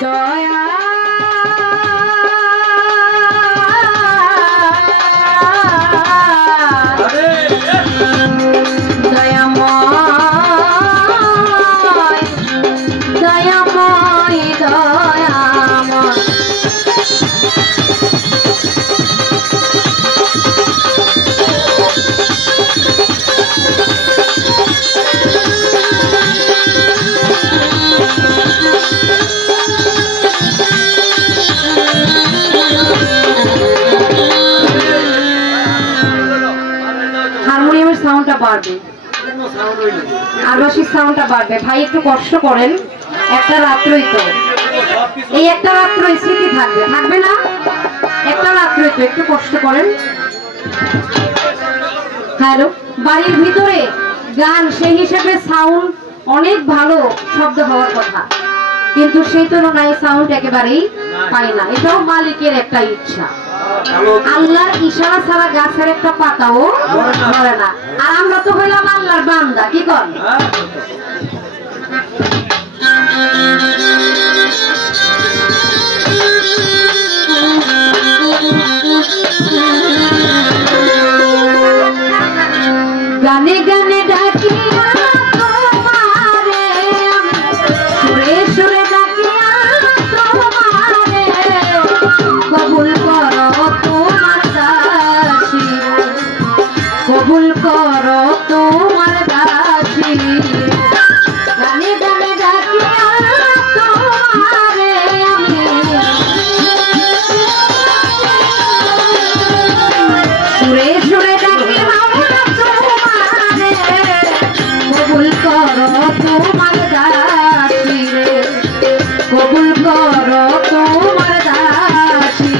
দয়া সাউন্ডটা বাড়বে, আরবাসির সাউন্ডটা বাড়বে। ভাই একটু কষ্ট করেন, একটা রাত্রই তো, এই একটা রাত্রই স্মৃতি থাকবে, থাকবে না? একটা রাত্রই তো, একটু কষ্ট করেন। হ্যালো, বাড়ির ভিতরে গান সেই হিসেবে সাউন্ড অনেক ভালো শব্দ হওয়ার কথা, কিন্তু সেই তুলনায় সাউন্ড একেবারেই পাই না। এটাও মালিকের একটা ইচ্ছা। আল্লাহর ইশারা ছাড়া গাছের একটা পাতাও ধরে না। আর আমরা তো হইলাম আল্লাহর বান্দা, কি কর? গানে গানে ডাকি সুরে সুরে ডাকিয়া তোমারে কবুল করো তোমার দাসী, কবুল করো তোমার দাসী। গানে গানে ডাকিয়া তোমারে আমি সুরে সুরে ডাকি তোমারে কবুল করো তোমার দাসী রে, কবুল করো তোমার দাসী।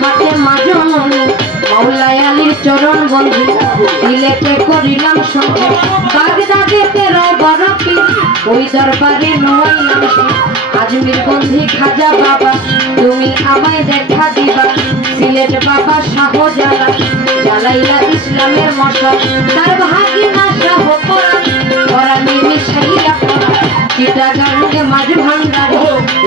ফাতেমা জননী মাওলায় আলীর চরণ বন্ধু সিলেটে করিলাম সঙ্গে বাগদাদেতে বড় পীর ওই দরবারে নোয়াইলাম আজমির বন্ধি খাজা বাবা তুমি আমায় দেখা দিবা সিলেট বাবা শাহজালাল জ্বালাইলা ইসলামের মশাল তার ভাগিনা শাহ পরাণী মিশাইলা পরা চিটাগাঙ্গে মাঝ ভান্ডারে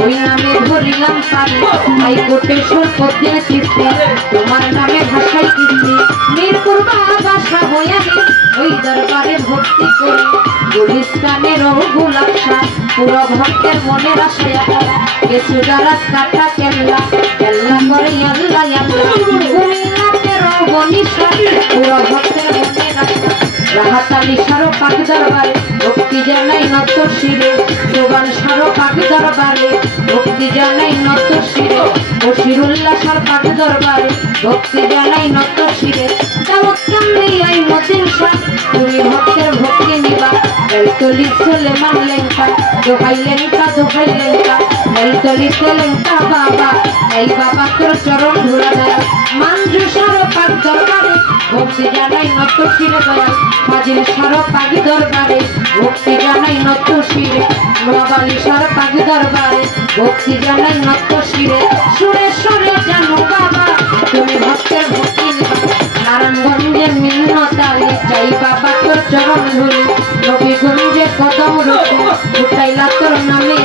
ওই নামে ধরিলাম পারে হাইকোর্টে সরপতির কিস্তি তোমার নামে ভাষাই কিস্তি মিরপুর বাবা শাহজালাল ওই দরবারে ভর্তি করে গুলিস্তানের গোলাপ শাহ পুরো ভক্তের মনের আশায় কিছু যারা কাটা কেল্লা কেল্লা করে আল্লাহ আল্লাহ কুমিল্লাতে রবনিশা পুরো ভক্তের মনের আশা রাহাতালি সারো পাক দরবারে ভক্তি জানাই নত শিরে জোবান সারো পাক দরবারে ভক্তি জানাই নত শিরে বশিরুল্লাহ সার পাক দরবারে ভক্তি জানাই নত শিরে দাওয়াত কামলি আই মতিন শাহ তুমি ভক্তের ভক্তি নিবা এলতলি সুলেমান লেঙ্কা দোহাই লেঙ্কা এলতলি লেঙ্কা বাবা এই বাবা তোর চরণ ধুলা দেয় মানজু সারো পাক দরবারে ভক্তি জানাই নত শিরে দয়াল ফাজিল সারো পাক দরবারে ভক্তি জানাই নত শিরে নোয়াবালি সারো পাক দরবারে ভক্তি জানাই নত শিরে সুরে সুরে জানো বাবা তুমি ভক্তের ভক্তি নিবা নারায়ণগঞ্জের মিন্নতালি চাই বাবা তোর চরণ ধুলি নবীগঞ্জে কদম রসু ফুটাইলা তোর নামে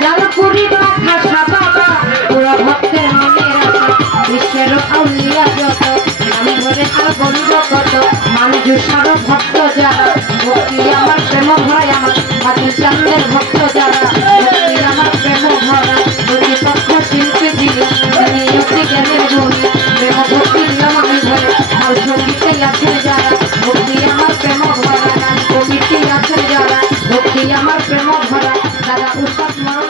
জালপুরি পাখা সা বাবা পুরো ভক্তের মনের আশা বিশ্বের আউলিয়া যত নামে ধরে আর বন্ধ কত মানুষ সারো ভক্ত যারা ভক্তি আমার প্রেম ভয় আমার হাতির চান্দের ভক্ত যারা ভক্তি আমার প্রেম ভরা প্রতিপক্ষ শিল্পী দিলে তিনি অতি জ্ঞানের গুণী প্রেম ভক্তি নিয়ম আমি ধরে আর সঙ্গীতে আছেন যারা ভক্তি আমার প্রেম ভরা গান কমিটি আছেন যারা ভক্তি আমার প্রেম ভরা দাদা উস্তাদ মরণ